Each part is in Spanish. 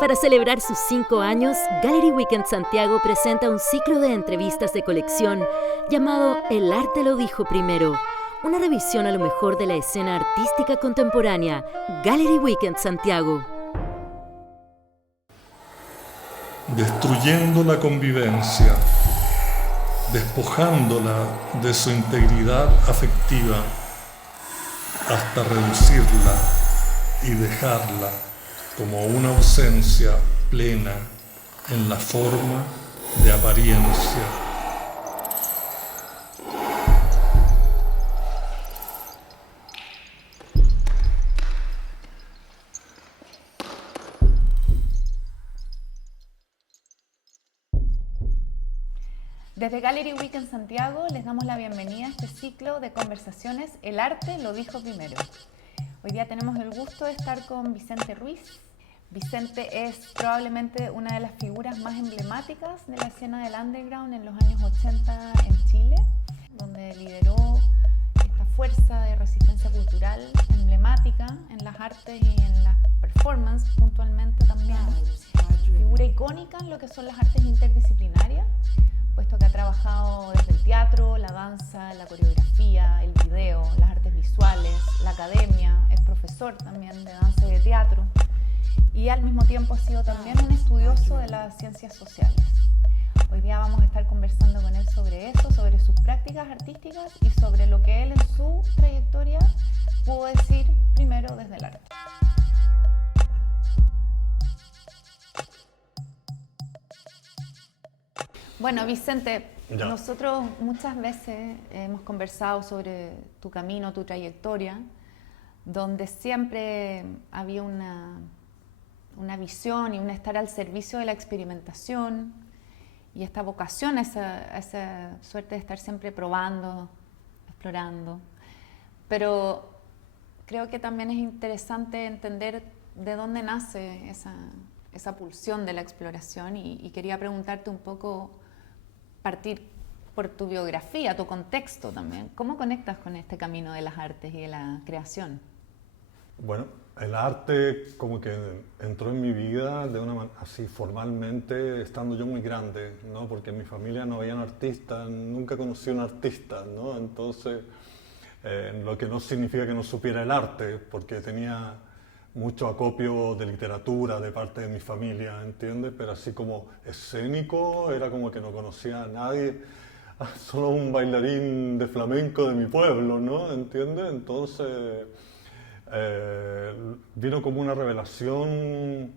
Para celebrar sus 5 años, Gallery Weekend Santiago presenta un ciclo de entrevistas de colección llamado El arte lo dijo primero, una revisión a lo mejor de la escena artística contemporánea. Gallery Weekend Santiago. Destruyendo la convivencia, despojándola de su integridad afectiva hasta reducirla y dejarla como una ausencia plena en la forma de apariencia. Desde Gallery Weekend Santiago les damos la bienvenida a este ciclo de conversaciones El arte lo dijo primero. Hoy día tenemos el gusto de estar con Vicente Ruiz. Vicente es probablemente una de las figuras más emblemáticas de la escena del underground en los años 80 en Chile, donde lideró esta fuerza de resistencia cultural emblemática en las artes y en las performances puntualmente también. Figura icónica en lo que son las artes interdisciplinarias, puesto que ha trabajado desde el teatro, la danza, la coreografía, el video, las artes visuales, la academia, es profesor también de danza y de teatro y al mismo tiempo ha sido también un estudioso de las ciencias sociales. Hoy día vamos a estar conversando con él sobre eso, sobre sus prácticas artísticas y sobre lo que él en su trayectoria pudo decir primero desde el arte. Bueno, Vicente, nosotros muchas veces hemos conversado sobre tu camino, tu trayectoria, donde siempre había una visión y un estar al servicio de la experimentación y esta vocación, esa suerte de estar siempre probando, explorando. Pero creo que también es interesante entender de dónde nace esa pulsión de la exploración y quería preguntarte un poco, partir por tu biografía, tu contexto también. ¿Cómo conectas con este camino de las artes y de la creación? Bueno, el arte como que entró en mi vida de una manera así formalmente estando yo muy grande, ¿no? Porque en mi familia no habían artistas, nunca conocí a un artista, ¿no? Entonces, lo que no significa que no supiera el arte, porque tenía mucho acopio de literatura de parte de mi familia, ¿entiendes? Pero así como escénico, era como que no conocía a nadie, solo un bailarín de flamenco de mi pueblo, ¿no? ¿Entiendes? Entonces, vino como una revelación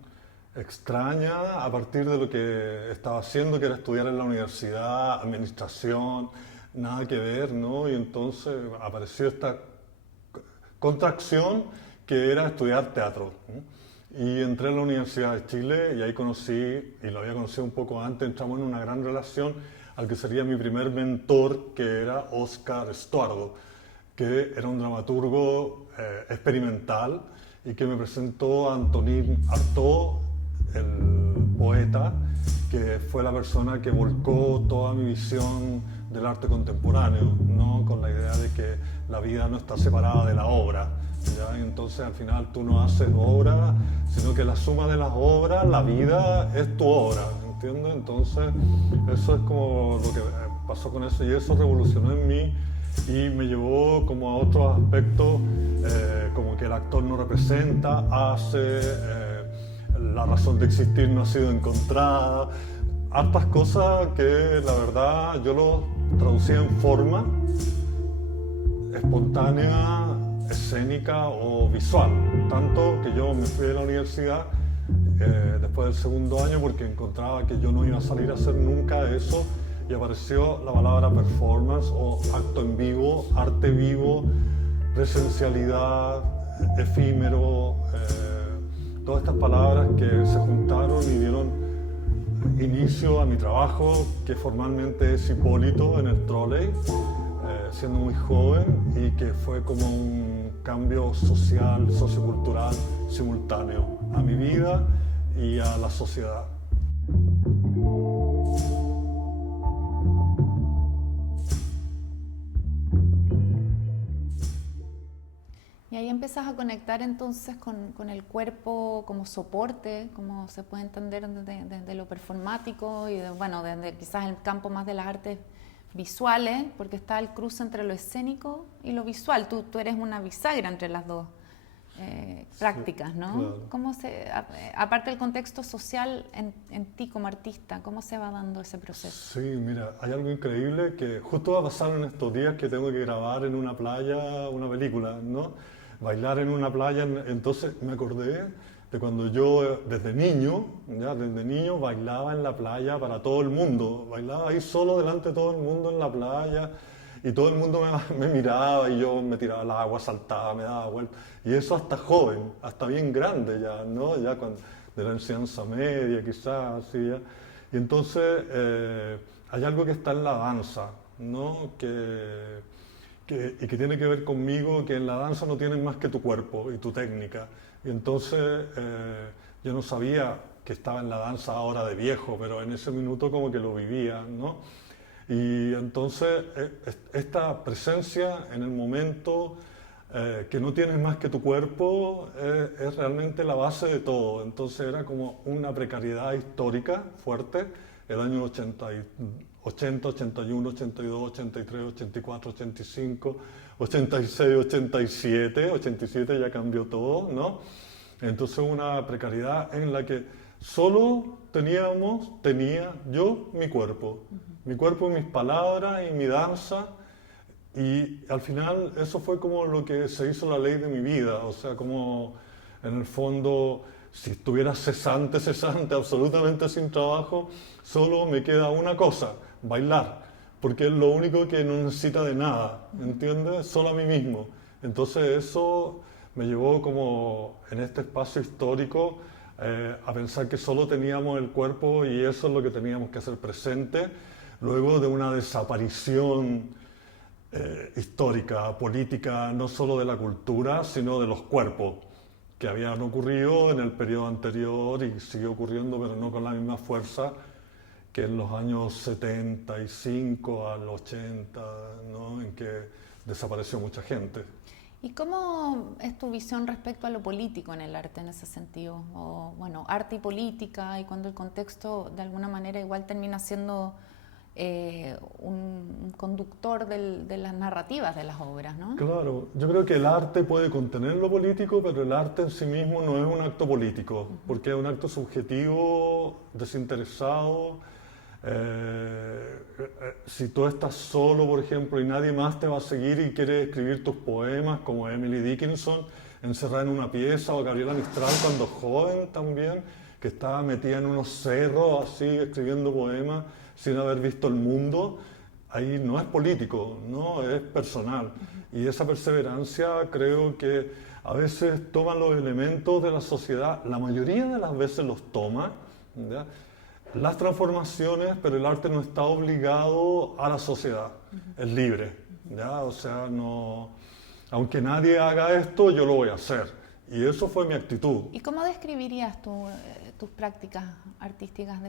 extraña a partir de lo que estaba haciendo, que era estudiar en la universidad, administración, nada que ver, ¿no? Y entonces apareció esta contracción que era estudiar teatro. Y entré a la Universidad de Chile y ahí conocí, y lo había conocido un poco antes, entramos en una gran relación al que sería mi primer mentor, que era Óscar Estuardo, que era un dramaturgo experimental y que me presentó a Antonín Artaud, el poeta, que fue la persona que volcó toda mi visión del arte contemporáneo, ¿no? Con la idea de que la vida no está separada de la obra, ¿ya? Y entonces al final tú no haces obra, sino que la suma de las obras, la vida es tu obra, ¿entiendes? Entonces eso es como lo que pasó con eso y eso revolucionó en mí y me llevó como a otros aspectos, como que el actor no representa, hace, la razón de existir no ha sido encontrada, hartas cosas que la verdad yo lo traducía en forma espontánea, escénica o visual, tanto que yo me fui de la universidad después del segundo año porque encontraba que yo no iba a salir a hacer nunca eso y apareció la palabra performance o acto en vivo, arte vivo, presencialidad, efímero, todas estas palabras que se juntaron y dieron inicio a mi trabajo, que formalmente es Hipólito en el Trolley, siendo muy joven y que fue como un cambio social, sociocultural simultáneo a mi vida y a la sociedad. Y ahí empiezas a conectar entonces con el cuerpo como soporte, como se puede entender desde lo performático y bueno, desde quizás el campo más de las artes visuales, porque está el cruce entre lo escénico y lo visual. Tú eres una bisagra entre las dos prácticas, ¿no? Claro. ¿Cómo aparte del contexto social en ti como artista, cómo se va dando ese proceso? Sí, mira, hay algo increíble que justo va a pasar en estos días que tengo que grabar en una playa una película, ¿no? Bailar en una playa, entonces me acordé de cuando yo desde niño bailaba en la playa para todo el mundo, bailaba ahí solo delante de todo el mundo en la playa y todo el mundo me miraba y yo me tiraba al agua, saltaba, me daba vueltas. Y eso hasta joven, hasta bien grande ya, ¿no? Ya de la enseñanza media quizás, así ya. Y entonces hay algo que está en la danza, ¿no? Y que tiene que ver conmigo, que en la danza no tienes más que tu cuerpo y tu técnica. Y entonces yo no sabía que estaba en la danza ahora de viejo, pero en ese minuto como que lo vivía, ¿no? Y entonces esta presencia en el momento, que no tienes más que tu cuerpo, es realmente la base de todo. Entonces era como una precariedad histórica fuerte, el año 80, 81, 82, 83, 84, 85, 86, 87, 87 ya cambió todo, ¿no? Entonces una precariedad en la que solo tenía yo mi cuerpo y mis palabras y mi danza, y al final eso fue como lo que se hizo la ley de mi vida, o sea, como en el fondo, si estuviera cesante, absolutamente sin trabajo, solo me queda una cosa, bailar, porque es lo único que no necesita de nada, ¿entiendes? Solo a mí mismo. Entonces eso me llevó como en este espacio histórico a pensar que solo teníamos el cuerpo y eso es lo que teníamos que hacer presente, luego de una desaparición histórica, política, no solo de la cultura, sino de los cuerpos, que habían ocurrido en el periodo anterior y sigue ocurriendo, pero no con la misma fuerza que en los años 75 al 80, ¿no? En que desapareció mucha gente. ¿Y cómo es tu visión respecto a lo político en el arte en ese sentido? O, bueno, arte y política, y cuando el contexto de alguna manera igual termina siendo un conductor de las narrativas de las obras, ¿no? Claro, yo creo que el arte puede contener lo político, pero el arte en sí mismo no es un acto político, porque es un acto subjetivo, desinteresado. Si tú estás solo, por ejemplo, y nadie más te va a seguir y quiere escribir tus poemas, como Emily Dickinson, encerrada en una pieza, o Gabriela Mistral cuando joven también, que estaba metida en unos cerros así, escribiendo poemas, sin haber visto el mundo, ahí no es político, no es personal. Y esa perseverancia creo que a veces toman los elementos de la sociedad, la mayoría de las veces los toma, ¿ya? Las transformaciones, pero el arte no está obligado a la sociedad, es libre, ¿ya? O sea, no, aunque nadie haga esto, yo lo voy a hacer. Y eso fue mi actitud. ¿Y cómo describirías tus prácticas artísticas de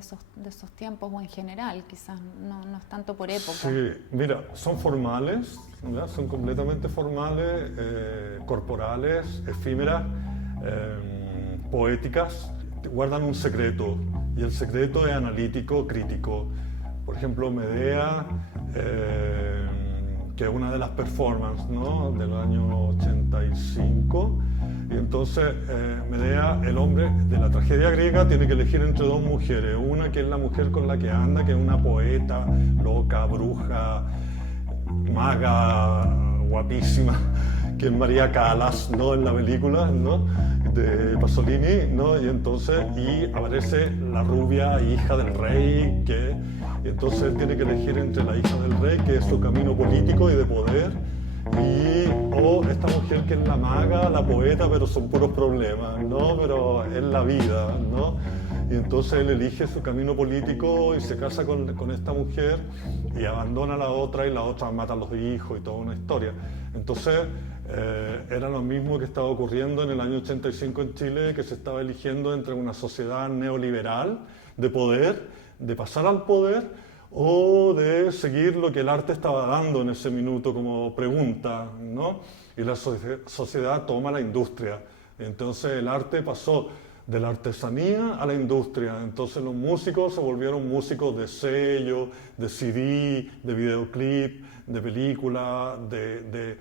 esos tiempos, o en general? Quizás no es tanto por época. Sí, mira, son formales, ¿verdad? Son completamente formales, corporales, efímeras, poéticas, guardan un secreto, y el secreto es analítico, crítico. Por ejemplo, Medea, que es una de las performances, ¿no? Del año 85, y entonces Medea, el hombre de la tragedia griega, tiene que elegir entre dos mujeres, una que es la mujer con la que anda, que es una poeta, loca, bruja, maga, guapísima, que es María Callas, ¿no? En la película, ¿no? De Pasolini, ¿no? Y entonces aparece la rubia hija del rey, y entonces él tiene que elegir entre la hija del rey, que es su camino político y de poder, o esta mujer que es la maga, la poeta, pero son puros problemas, ¿no? Pero es la vida, ¿no? Y entonces él elige su camino político y se casa con esta mujer y abandona a la otra, y la otra mata a los hijos y toda una historia. Entonces era lo mismo que estaba ocurriendo en el año 85 en Chile, que se estaba eligiendo entre una sociedad neoliberal de poder, de pasar al poder, o de seguir lo que el arte estaba dando en ese minuto como pregunta, ¿no? y la sociedad toma la industria. Entonces el arte pasó de la artesanía a la industria. Entonces los músicos se volvieron músicos de sello, de CD, de videoclip, de película, de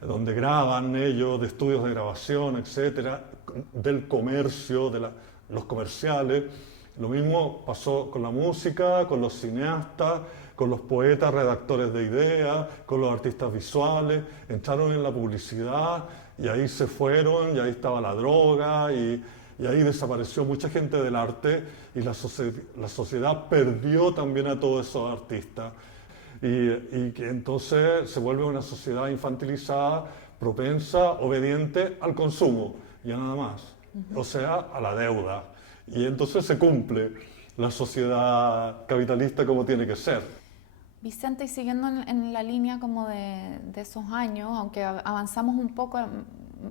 donde graban ellos, de estudios de grabación, etcétera, del comercio, los comerciales. Lo mismo pasó con la música, con los cineastas, con los poetas, redactores de ideas, con los artistas visuales, entraron en la publicidad y ahí se fueron, y ahí estaba la droga, y ahí desapareció mucha gente del arte, y la sociedad perdió también a todos esos artistas. Y que entonces se vuelve una sociedad infantilizada, propensa, obediente al consumo, ya nada más, o sea, a la deuda. Y entonces se cumple la sociedad capitalista como tiene que ser. Vicente, y siguiendo en la línea como de esos años, aunque avanzamos un poco,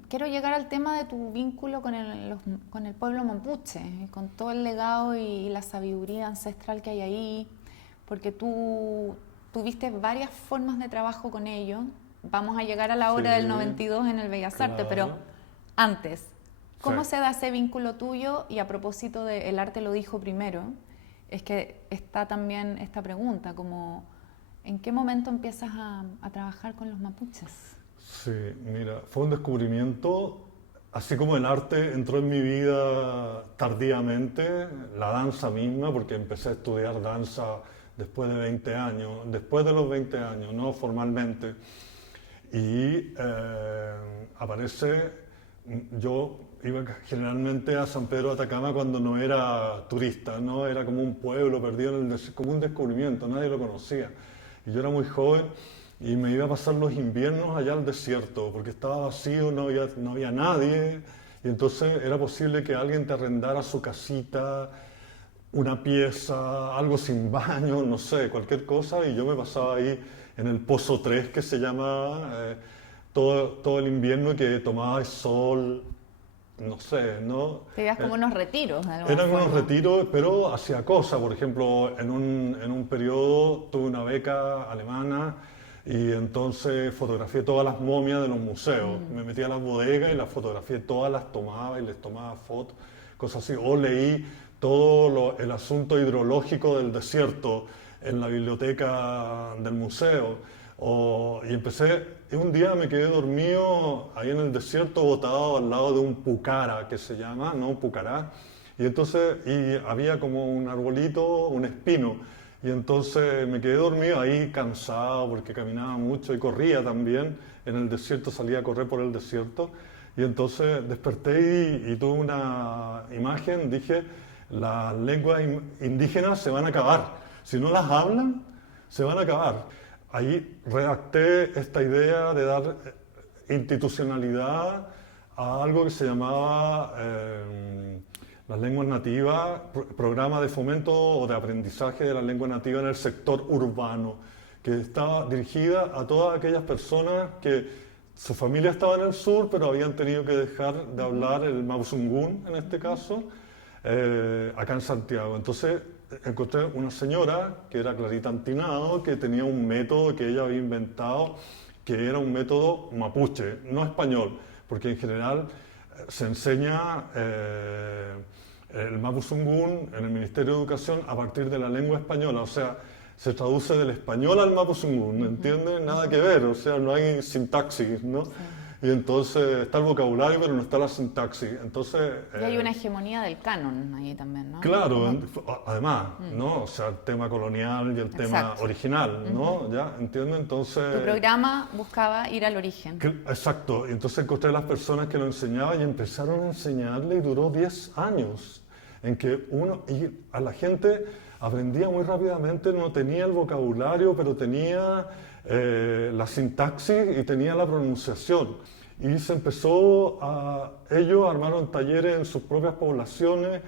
quiero llegar al tema de tu vínculo con el pueblo mapuche, con todo el legado y la sabiduría ancestral que hay ahí, porque tú tuviste varias formas de trabajo con ellos. Vamos a llegar a la hora del 92 en el Bellas Artes, pero antes, ¿cómo se da ese vínculo tuyo? Y a propósito de El arte lo dijo primero, es que está también esta pregunta, como ¿en qué momento empiezas a trabajar con los mapuches? Sí, mira, fue un descubrimiento, así como el arte entró en mi vida tardíamente, la danza misma, porque empecé a estudiar danza después de 20 años, después de los 20 años, no formalmente. Y yo iba generalmente a San Pedro de Atacama cuando no era turista, ¿no? Era como un pueblo perdido, como un descubrimiento, nadie lo conocía. Y yo era muy joven y me iba a pasar los inviernos allá al desierto, porque estaba vacío, no había nadie, y entonces era posible que alguien te arrendara su casita, una pieza, algo sin baño, no sé, cualquier cosa, y yo me pasaba ahí en el Pozo 3, que se llama, todo el invierno, que tomaba el sol, no sé, ¿no? Te ibas como unos retiros, de alguna Eran forma. unos retiros, pero hacía cosas. Por ejemplo, en un periodo tuve una beca alemana y entonces fotografié todas las momias de los museos. Me metí a las bodegas y las fotografié todas, las tomaba y les tomaba fotos, cosas así. O leí todo el asunto hidrológico del desierto en la biblioteca del museo. Y un día me quedé dormido ahí en el desierto, botado al lado de un pucara, que se llama, ¿no? Un pucará. Y había como un arbolito, un espino. Y entonces me quedé dormido ahí, cansado, porque caminaba mucho y corría también. En el desierto, salía a correr por el desierto. Y entonces desperté y tuve una imagen, dije, las lenguas indígenas se van a acabar. Si no las hablan, se van a acabar. Ahí redacté esta idea de dar institucionalidad a algo que se llamaba las lenguas nativas, programa de fomento o de aprendizaje de las lenguas nativas en el sector urbano, que estaba dirigida a todas aquellas personas que su familia estaba en el sur, pero habían tenido que dejar de hablar el mapuzungún, en este caso, acá en Santiago. Entonces encontré una señora, que era Clarita Antinado, que tenía un método que ella había inventado, que era un método mapuche, no español, porque en general se enseña el mapuzungún en el Ministerio de Educación a partir de la lengua española, o sea, se traduce del español al mapuzungún, ¿entiendes? Nada que ver, o sea, no hay sintaxis, ¿no? Sí. Y entonces está el vocabulario, pero no está la sintaxis. Entonces, y hay una hegemonía del canon ahí también, ¿no? Claro, además, ¿no? O sea, el tema colonial y el tema original, ¿no? ¿Ya? ¿Entiendes? Entonces... Tu programa buscaba ir al origen. Exacto. Y entonces encontré a las personas que lo enseñaban y empezaron a enseñarle, y duró 10 años en que a la gente aprendía muy rápidamente, no tenía el vocabulario, pero tenía la sintaxis y tenía la pronunciación. Y se ellos armaron talleres en sus propias poblaciones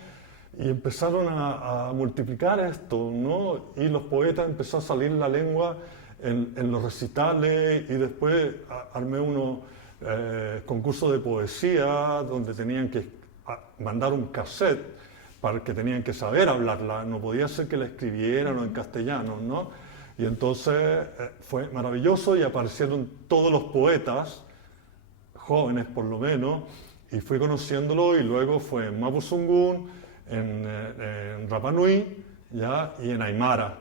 y empezaron a multiplicar esto, ¿no? Y los poetas empezó a salir la lengua en los recitales, y después armé unos concursos de poesía donde tenían que mandar un cassette, para que tenían que saber hablarla, no podía ser que la escribieran o en castellano, ¿no? Y entonces fue maravilloso y aparecieron todos los poetas, jóvenes por lo menos, y fui conociéndolo y luego fue en Mapudungun, en Rapa Nui, ¿ya? Y en Aymara.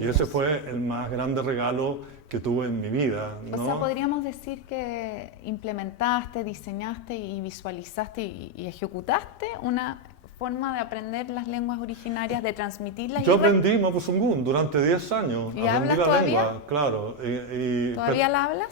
Y ese fue el más grande regalo que tuve en mi vida, ¿no? O sea, podríamos decir que implementaste, diseñaste y visualizaste y ejecutaste una forma de aprender las lenguas originarias, de transmitirlas. Yo aprendí Mapudungun durante 10 años. ¿Y aprendí hablas la todavía? lengua, claro. ¿Todavía la hablas?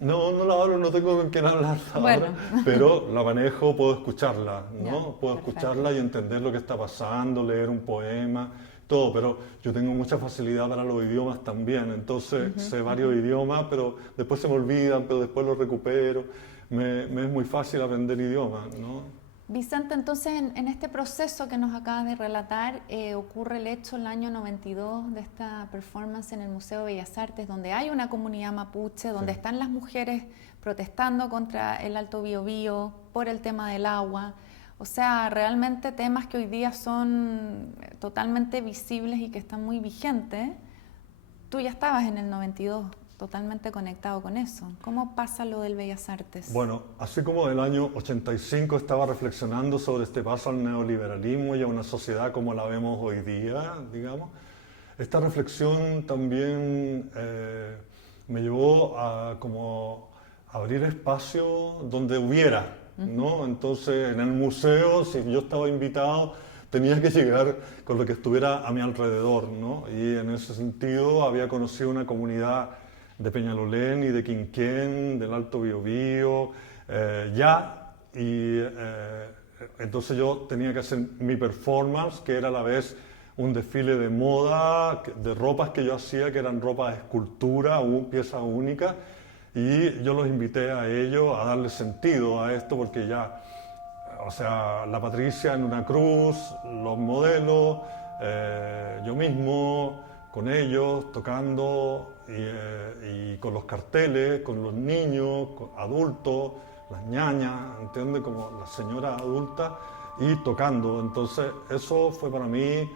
No, no la hablo, no tengo con quién hablar Bueno. ahora, pero la manejo, puedo escucharla, ¿no? Ya, Puedo perfecto. escucharla y entender lo que está pasando, leer un poema, todo, pero yo tengo mucha facilidad para los idiomas también, entonces sé varios idiomas, pero después se me olvidan, pero después los recupero. Me es muy fácil aprender idiomas, ¿no? Vicente, entonces en este proceso que nos acabas de relatar, ocurre el hecho el año 92 de esta performance en el Museo de Bellas Artes, donde hay una comunidad mapuche, donde están las mujeres protestando contra el Alto Biobío, por el tema del agua. O sea, realmente temas que hoy día son totalmente visibles y que están muy vigentes. Tú ya estabas en el 92 totalmente conectado con eso. ¿Cómo pasa lo del Bellas Artes? Bueno, así como del año 85 estaba reflexionando sobre este paso al neoliberalismo y a una sociedad como la vemos hoy día, digamos, esta reflexión también me llevó a como abrir espacio donde hubiera, ¿no? Entonces, en el museo, si yo estaba invitado, tenía que llegar con lo que estuviera a mi alrededor, ¿no? Y en ese sentido había conocido una comunidad de Peñalolén y de Quinquén, del Alto Biobío, entonces yo tenía que hacer mi performance, que era a la vez un desfile de moda, de ropas que yo hacía, que eran ropas de escultura, piezas únicas, y yo los invité a ellos a darle sentido a esto, porque ya, o sea, la Patricia en una cruz, los modelos, yo mismo, con ellos, tocando y con los carteles, con los niños, con adultos, las ñañas, ¿entiendes? Como las señoras adultas y tocando. Entonces eso fue para mí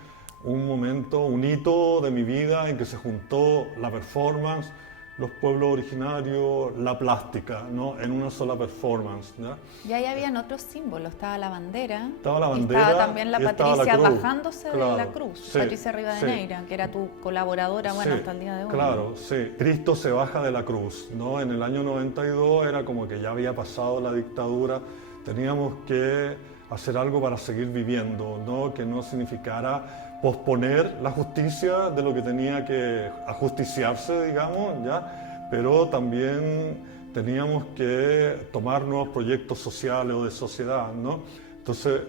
un momento, un hito de mi vida en que se juntó la performance, los pueblos originarios, la plástica, ¿no? En una sola performance, ¿ya? Y ahí habían otros símbolos, estaba la bandera, Estaba la y bandera estaba también la y estaba Patricia la cruz. bajándose Claro, de la cruz, sí, Patricia Rivadeneira, que era tu colaboradora, bueno, Sí, hasta el día de hoy. claro, sí. Cristo se baja de la cruz, ¿no? En el año 92 era como que ya había pasado la dictadura, teníamos que hacer algo para seguir viviendo, ¿no? Que no significara posponer la justicia de lo que tenía que ajusticiarse, digamos, ¿ya? Pero también teníamos que tomar nuevos proyectos sociales o de sociedad, ¿no? Entonces,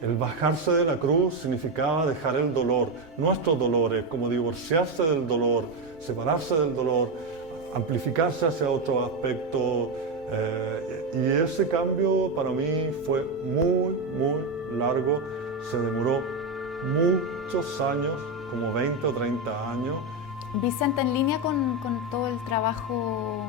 el bajarse de la cruz significaba dejar el dolor, nuestros dolores, como divorciarse del dolor, separarse del dolor, amplificarse hacia otros aspectos. Y ese cambio para mí fue muy, muy largo, se demoró muchos años, como 20 o 30 años. Vicente, en línea con todo el trabajo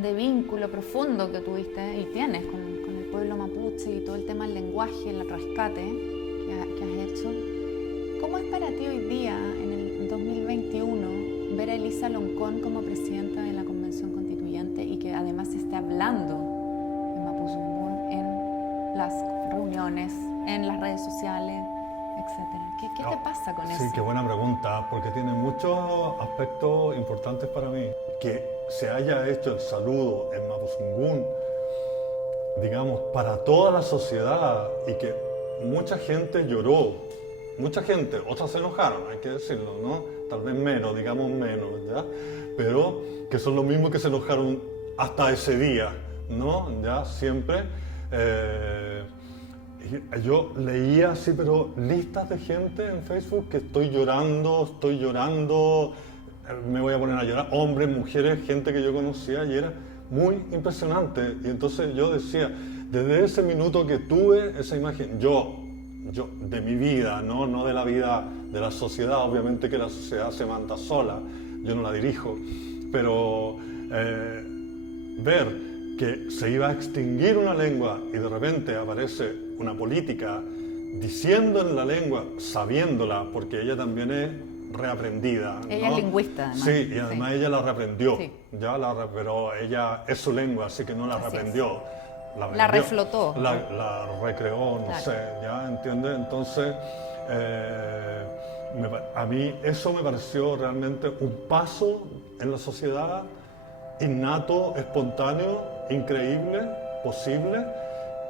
de vínculo profundo que tuviste y tienes con el pueblo mapuche y todo el tema del lenguaje, el rescate que has hecho, ¿cómo es para ti hoy día, en el 2021, ver a Elisa Loncón como presidenta de la Convención Constituyente y que además esté hablando en Mapudungun en las reuniones, en las redes sociales, etcétera? ¿Qué te pasa con eso? Sí, qué buena pregunta, porque tiene muchos aspectos importantes para mí. Que se haya hecho el saludo en Mapudungun, digamos, para toda la sociedad y que mucha gente lloró, mucha gente, otras se enojaron, hay que decirlo, ¿no? Tal vez menos, digamos menos, ¿ya? Pero que son los mismos que se enojaron hasta ese día, ¿no? Ya siempre. Yo leía así, pero listas de gente en Facebook que estoy llorando, me voy a poner a llorar, hombres, mujeres, gente que yo conocía, y era muy impresionante. Y entonces yo decía, desde ese minuto que tuve esa imagen, yo de mi vida, no de la vida de la sociedad, obviamente que la sociedad se manda sola, yo no la dirijo, pero ver que se iba a extinguir una lengua y de repente aparece una política diciendo en la lengua, sabiéndola, porque ella también es reaprendida. Ella es lingüista, además. Sí, y además ella la reaprendió, Sí. pero ella es su lengua, así que no la reaprendió. La reflotó. La recreó, no Claro. sé, ¿ya? ¿Entiendes? Entonces, a mí eso me pareció realmente un paso en la sociedad innato, espontáneo, increíble, posible,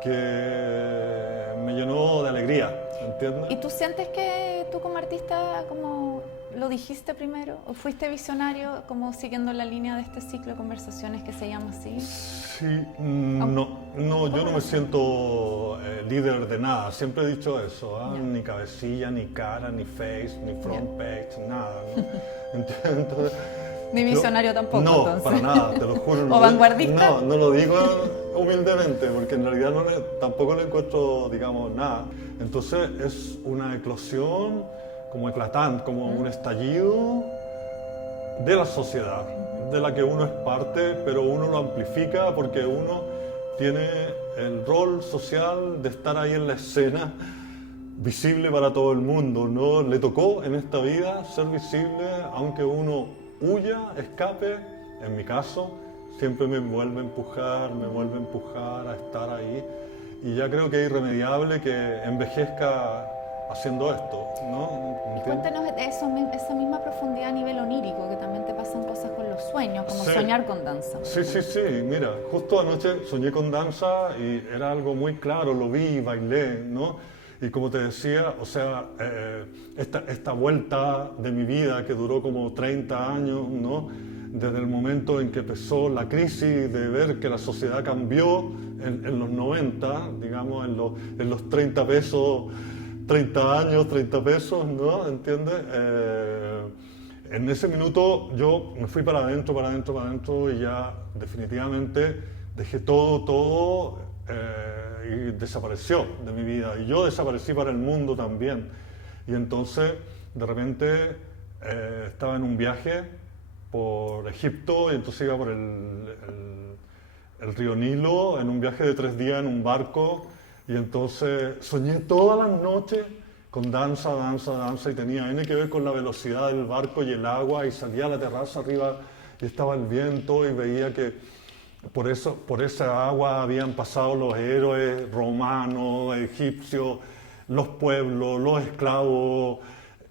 que me llenó de alegría, ¿entiendes? ¿Y tú sientes que tú como artista, como lo dijiste primero, o fuiste visionario, como siguiendo la línea de este ciclo de conversaciones que se llama así? Sí, no, yo no me siento líder de nada, siempre he dicho eso, ¿ah? Ya. Ni cabecilla, ni cara, ni face, ni front page, nada, ¿no? Entonces, Ni visionario tampoco, no, entonces. para nada, te lo juro. ¿O vanguardista? No lo digo humildemente, porque en realidad tampoco le encuentro, digamos, nada. Entonces es una eclosión como eclatante, como un estallido de la sociedad, de la que uno es parte, pero uno lo amplifica porque uno tiene el rol social de estar ahí en la escena, visible para todo el mundo, ¿no? Le tocó en esta vida ser visible, aunque uno huya, escape. En mi caso, siempre me vuelve a empujar a estar ahí. Y ya creo que es irremediable que envejezca haciendo esto, ¿no? Y cuéntanos de esa misma profundidad a nivel onírico, que también te pasan cosas con los sueños, como Sí. soñar con danza. Sí, mira, justo anoche soñé con danza y era algo muy claro, lo vi, bailé, ¿no? Y como te decía, o sea, esta vuelta de mi vida que duró como 30 años, ¿no? Desde el momento en que empezó la crisis de ver que la sociedad cambió en los 90, digamos, en los 30 pesos, 30 años, 30 pesos, ¿no? ¿Entiendes? En ese minuto yo me fui para adentro y ya definitivamente dejé todo y desapareció de mi vida. Y yo desaparecí para el mundo también. Y entonces, de repente, estaba en un viaje por Egipto y entonces iba por el río Nilo en un viaje de 3 días en un barco. Y entonces soñé todas las noches con danza y tenía que ver con la velocidad del barco y el agua y salía a la terraza arriba y estaba el viento y veía que por esa agua habían pasado los héroes romanos, egipcios, los pueblos, los esclavos.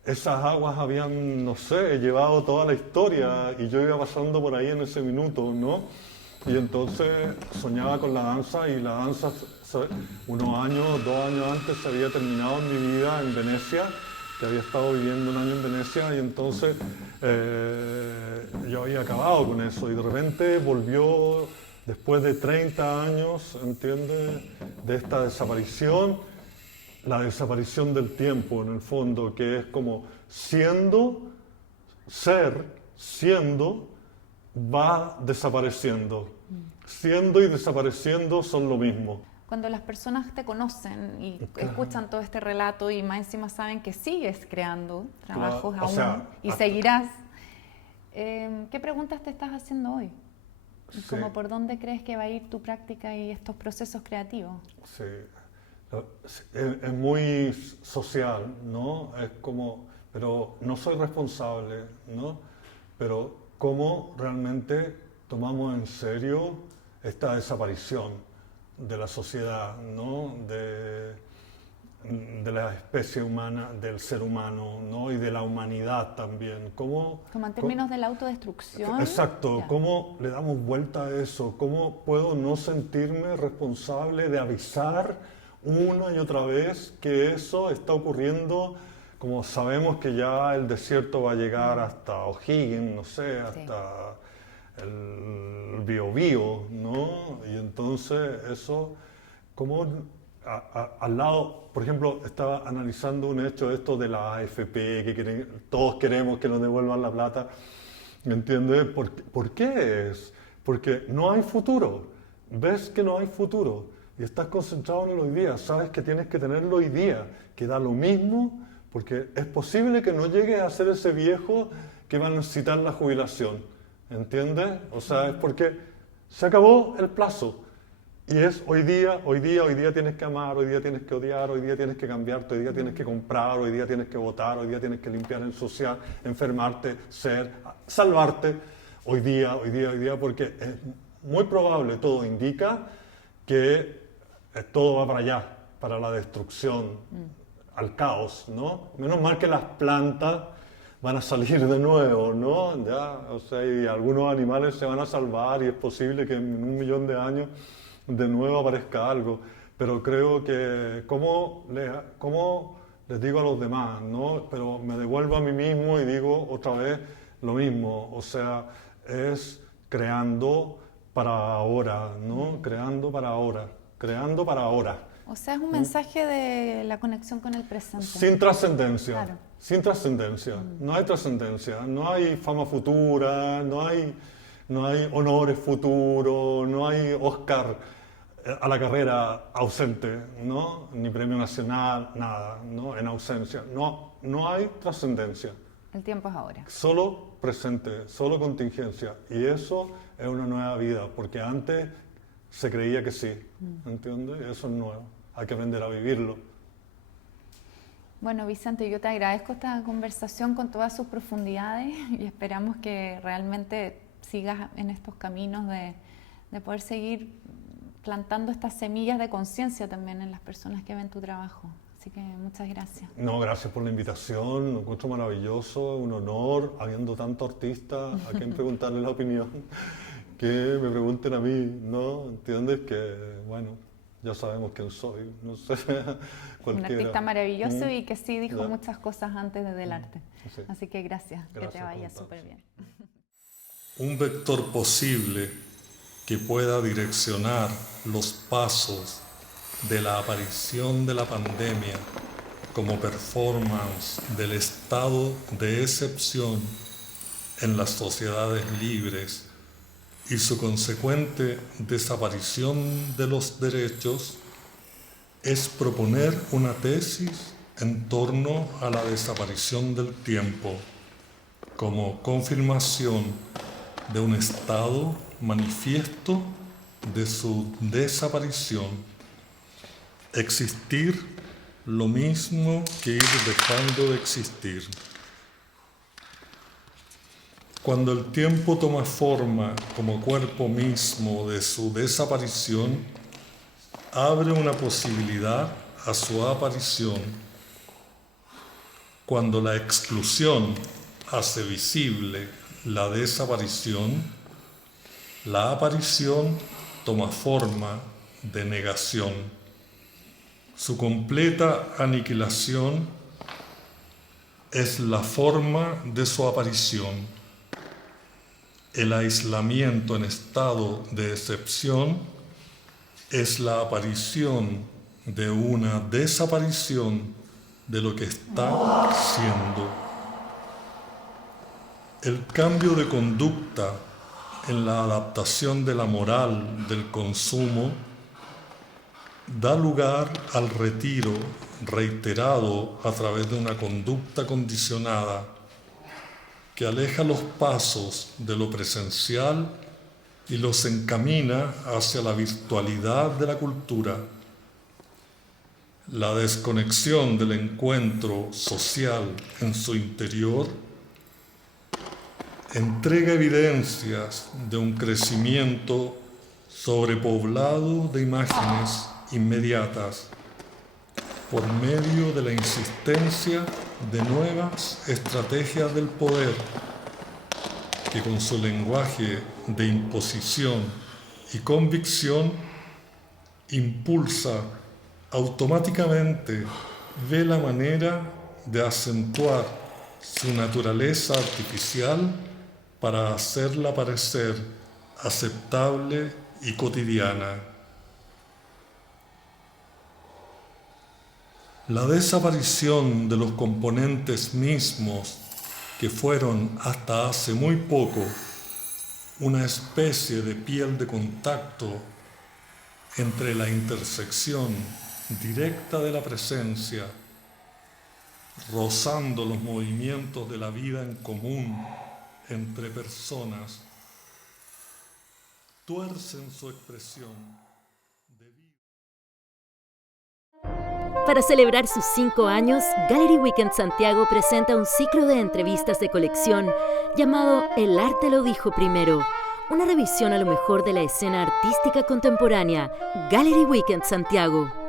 Esas aguas habían, no sé, llevado toda la historia y yo iba pasando por ahí en ese minuto, ¿no? Y entonces soñaba con la danza y la danza, unos años, 2 años antes se había terminado en mi vida en Venecia, que había estado viviendo 1 año en Venecia y entonces yo había acabado con eso y de repente volvió después de 30 años, ¿entiendes? De esta desaparición, la desaparición del tiempo en el fondo, que es como siendo, va desapareciendo. Siendo y desapareciendo son lo mismo. Cuando las personas te conocen y escuchan todo este relato y más encima saben que sigues creando trabajos Claro, aún y seguirás, ¿qué preguntas te estás haciendo hoy? Sí. Como por dónde crees que va a ir tu práctica y estos procesos creativos. Sí, es muy social, ¿no? Es como, pero no soy responsable, ¿no? Pero cómo realmente tomamos en serio esta desaparición de la sociedad, ¿no? De la especie humana, del ser humano, ¿no? Y de la humanidad también. Como en términos de la autodestrucción. Exacto, Ya. ¿cómo le damos vuelta a eso? ¿Cómo puedo no sentirme responsable de avisar una y otra vez que eso está ocurriendo? Como sabemos que ya el desierto va a llegar hasta O'Higgins, no sé, hasta el Biobío, ¿no? Y entonces eso, como al lado, por ejemplo, estaba analizando un hecho esto de la AFP, que todos queremos que nos devuelvan la plata, ¿me entiendes? ¿Por qué es? Porque no hay futuro, ves que no hay futuro y estás concentrado en el hoy día, sabes que tienes que tenerlo hoy día, que da lo mismo, porque es posible que no llegues a ser ese viejo que va a necesitar la jubilación, ¿entiendes? O sea, es porque se acabó el plazo. Y es hoy día tienes que amar, hoy día tienes que odiar, hoy día tienes que cambiarte, hoy día tienes que comprar, hoy día tienes que votar, hoy día tienes que limpiar, ensuciar, enfermarte, salvarte. Hoy día, porque es muy probable, todo indica que todo va para allá, para la destrucción, al caos, ¿no? Menos mal que las plantas van a salir de nuevo, ¿no? Ya, o sea, y algunos animales se van a salvar y es posible que en 1.000.000 de años de nuevo aparezca algo. Pero creo que, ¿cómo les digo a los demás, ¿no? Pero me devuelvo a mí mismo y digo otra vez lo mismo, o sea, es creando para ahora, ¿no? Creando para ahora, creando para ahora. O sea, es un mensaje de la conexión con el presente. Sin trascendencia, Claro. sin trascendencia. No hay trascendencia, no hay fama futura, no hay honores futuros, no hay Oscar a la carrera ausente, ¿no? Ni premio nacional, nada, ¿no? En ausencia. No hay trascendencia. El tiempo es ahora. Solo presente, solo contingencia. Y eso es una nueva vida, porque antes se creía que sí, ¿entiendes? Eso es nuevo. Hay que aprender a vivirlo. Bueno, Vicente, yo te agradezco esta conversación con todas sus profundidades y esperamos que realmente sigas en estos caminos de poder seguir plantando estas semillas de conciencia también en las personas que ven tu trabajo. Así que muchas gracias. No, gracias por la invitación, lo encuentro maravilloso, un honor, habiendo tantos artistas, a quien preguntarle la opinión, que me pregunten a mí, ¿no? ¿Entiendes? Que, bueno, ya sabemos quién soy, no sé, Un artista maravilloso y que sí dijo ¿Ya? muchas cosas antes del arte. Sí. Así que gracias, que te Gracias vaya por súper bien. Un vector posible que pueda direccionar los pasos de la aparición de la pandemia como performance del estado de excepción en las sociedades libres y su consecuente desaparición de los derechos es proponer una tesis en torno a la desaparición del tiempo como confirmación de un estado manifiesto de su desaparición. Existir lo mismo que ir dejando de existir. Cuando el tiempo toma forma como cuerpo mismo de su desaparición, abre una posibilidad a su aparición. Cuando la exclusión hace visible la desaparición, la aparición toma forma de negación. Su completa aniquilación es la forma de su aparición. El aislamiento en estado de excepción es la aparición de una desaparición de lo que está siendo. El cambio de conducta en la adaptación de la moral del consumo da lugar al retiro reiterado a través de una conducta condicionada que aleja los pasos de lo presencial y los encamina hacia la virtualidad de la cultura. La desconexión del encuentro social en su interior entrega evidencias de un crecimiento sobrepoblado de imágenes inmediatas por medio de la insistencia de nuevas estrategias del poder que con su lenguaje de imposición y convicción impulsa automáticamente, ve la manera de acentuar su naturaleza artificial para hacerla parecer aceptable y cotidiana. La desaparición de los componentes mismos que fueron hasta hace muy poco una especie de piel de contacto entre la intersección directa de la presencia, rozando los movimientos de la vida en común entre personas, tuercen su expresión Para celebrar sus 5 años, Gallery Weekend Santiago presenta un ciclo de entrevistas de colección llamado El arte lo dijo primero, una revisión a lo mejor de la escena artística contemporánea. Gallery Weekend Santiago.